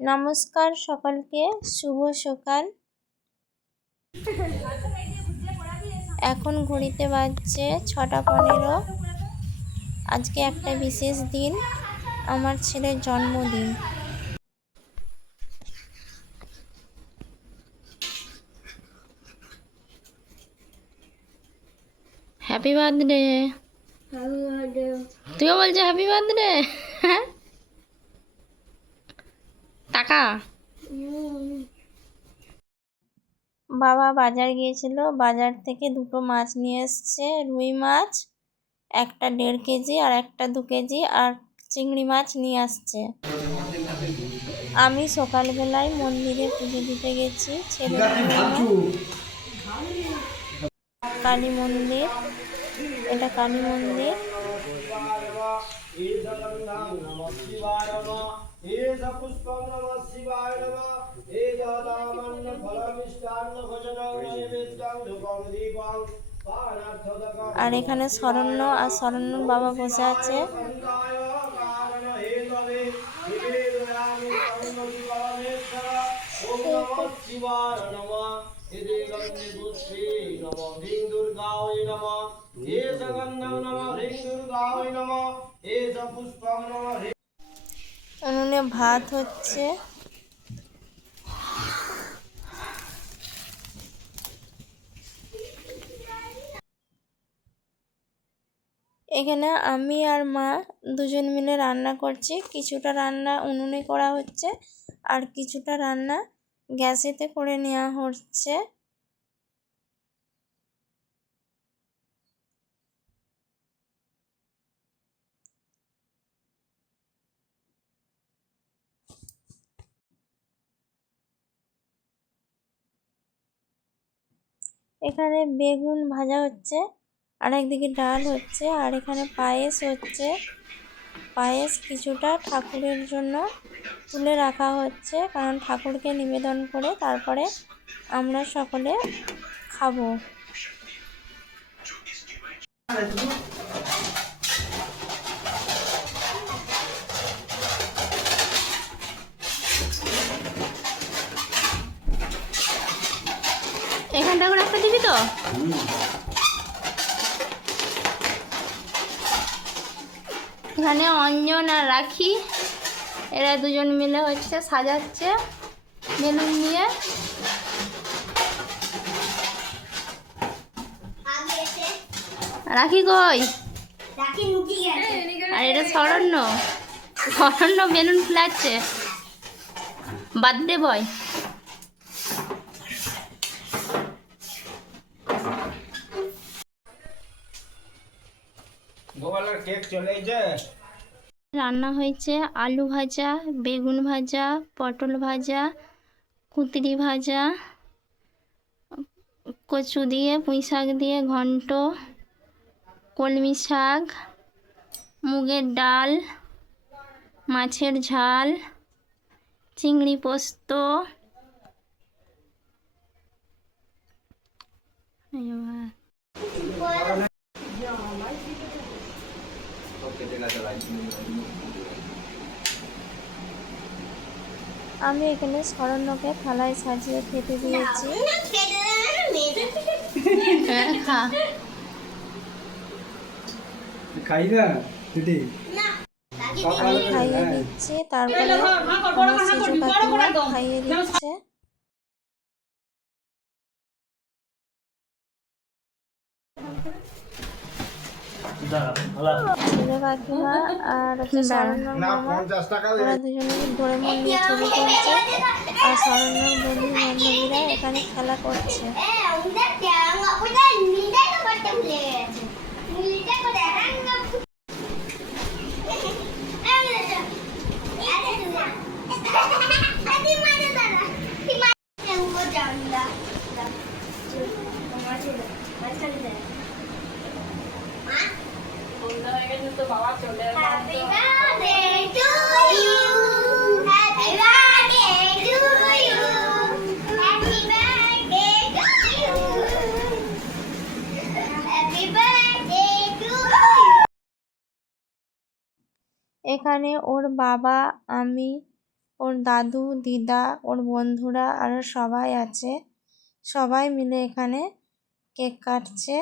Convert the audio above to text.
নমস্কার সকলকে, শুভ সকাল। এখন ঘড়িতে বাজছে 6টা 15। আজকে একটা বিশেষ দিন, আমার ছেলের জন্মদিন। Happy birthday. তুইও বলছো হ্যাপি বার্থডে? টাকা বাবা বাজার গিয়েছিল, বাজার থেকে দুটো মাছ নিয়ে এসছে। রুই মাছ একটা 1.5 কেজি আর একটা 2 কেজি, আর চিংড়ি মাছ নিয়ে আসছে। আমি সকালবেলায় মন্দিরে পুজো দিতে গেছি ছেলের জন্য। কালী মন্দির, এটা কালী মন্দির। আর এখানে শরণ্য আর শরণ্যর বাবা বসে আছে। উনুনে ভাত হচ্ছে। এখানে আমি আর মা দুজন মিলে রান্না করছি। কিছুটা রান্না উনুনে করা হচ্ছে আর কিছুটা রান্না গ্যাসেতে করে নেওয়া হচ্ছে। এখানে বেগুন ভাজা হচ্ছে, আর একদিকে ডাল হচ্ছে, আর এখানে পায়েস হচ্ছে। পায়েস কিছুটা ঠাকুরের জন্য তুলে রাখা হচ্ছে, কারণ ঠাকুরকে নিবেদন করে তারপরে আমরা সকলে খাবো। এখানটা করে একটা দিবি তো? এখানে অঞ্জন আর রাখি, এরা দুজন মিলে হচ্ছে সাজাচ্ছে বেলুন নিয়ে। রাখি কই? আর এটা শরণ্য, শরণ্য বেলুন ফুলাচ্ছে, বার্থডে বয়। রান্না হয়েছে আলু ভাজা, বেগুন ভাজা, পটল ভাজা, কুঁদরি ভাজা, কচু দিয়ে পুঁই শাক দিয়ে ঘন্ট, কলমি শাক, মুগের ডাল, মাছের ঝাল, চিংড়ি পোস্ত। আমি এখানে শরণ্যকে থালায় সাজিয়ে খেতে দিয়েছি। আমি খাইয়ে দিচ্ছি, তারপরে সেজু কাকিমা খাইয়ে দিচ্ছে। ছেলে কাকিমা আর শরণ্যর মামা, ওরা দুজনে ডোরেমন নিয়ে ছবি তুলছে, আর শরণ্যর বন্ধু বান্ধবীরা এখানে খেলা করছে। এখানে ওর বাবা, আমি ওর দাদু দিদা ওর বন্ধুরা আরো সবাই আছে। সবাই মিলে এখানে কেক কাটছে।